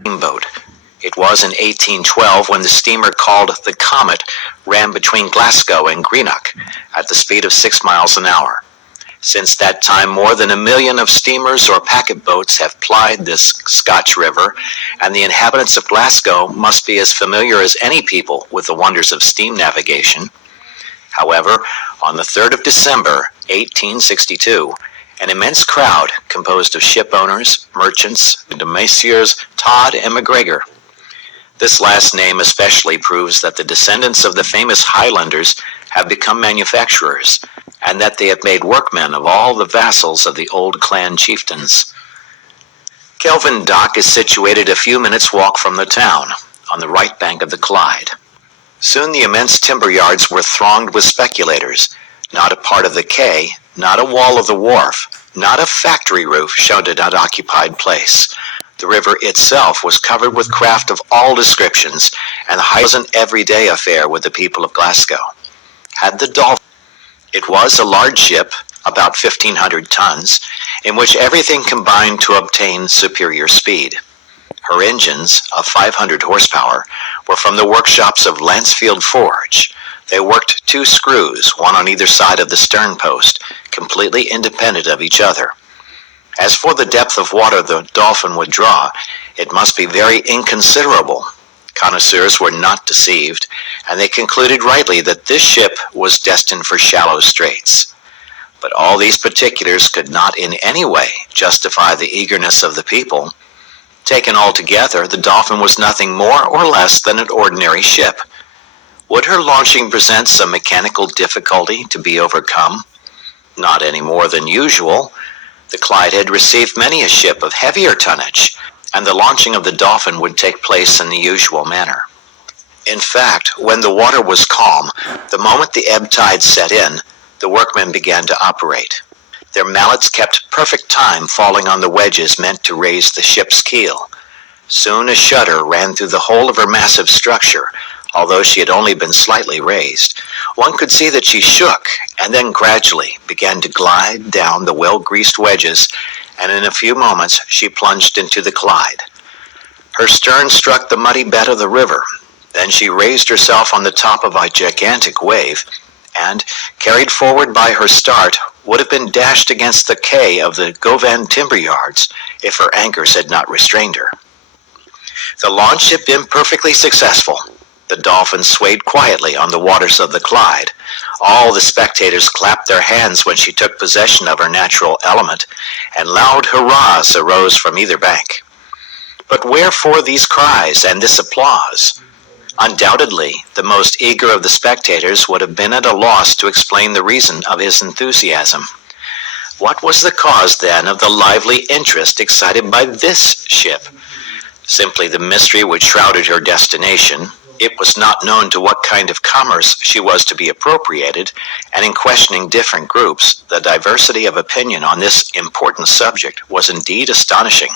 steamboat. It was in 1812 when the steamer called the Comet ran between Glasgow and Greenock at the speed of 6 miles an hour. Since that time, more than 1 million of steamers or packet boats have plied this Scotch River, and the inhabitants of Glasgow must be as familiar as any people with the wonders of steam navigation. However, on the 3rd of December, 1862, an immense crowd composed of ship owners, merchants, and Messrs. Todd and McGregor. This last name especially proves that the descendants of the famous Highlanders have become manufacturers, and that they have made workmen of all the vassals of the old clan chieftains. Kelvin Dock is situated a few minutes' walk from the town, on the right bank of the Clyde. Soon the immense timber yards were thronged with speculators. Not a part of the quay, not a wall of the wharf, not a factory roof showed an unoccupied place. The river itself was covered with craft of all descriptions, and the Hyde was an everyday affair with the people of Glasgow. Had the Dolphin. It was a large ship, about 1,500 tons, in which everything combined to obtain superior speed. Her engines, of 500 horsepower, were from the workshops of Lancefield Forge. They worked 2 screws, one on either side of the stern post, completely independent of each other. As for the depth of water the Dolphin would draw, it must be very inconsiderable. Connoisseurs were not deceived, and they concluded rightly that this ship was destined for shallow straits. But all these particulars could not in any way justify the eagerness of the people. Taken altogether, the Dolphin was nothing more or less than an ordinary ship. Would her launching present some mechanical difficulty to be overcome? Not any more than usual. The Clyde had received many a ship of heavier tonnage, and the launching of the Dolphin would take place in the usual manner. In fact, when the water was calm, the moment the ebb tide set in, the workmen began to operate. Their mallets kept perfect time falling on the wedges meant to raise the ship's keel. Soon a shudder ran through the whole of her massive structure, although she had only been slightly raised. One could see that she shook, and then gradually began to glide down the well-greased wedges, and in a few moments she plunged into the Clyde. Her stern struck the muddy bed of the river. Then she raised herself on the top of a gigantic wave, and, carried forward by her start, would have been dashed against the quay of the Govan timber yards if her anchors had not restrained her. The launch had been perfectly successful. The Dolphin swayed quietly on the waters of the Clyde. All the spectators clapped their hands when she took possession of her natural element, and loud hurrahs arose from either bank. But wherefore these cries and this applause? Undoubtedly, the most eager of the spectators would have been at a loss to explain the reason of his enthusiasm. What was the cause, then, of the lively interest excited by this ship? Simply the mystery which shrouded her destination. It was not known to what kind of commerce she was to be appropriated, and in questioning different groups, the diversity of opinion on this important subject was indeed astonishing.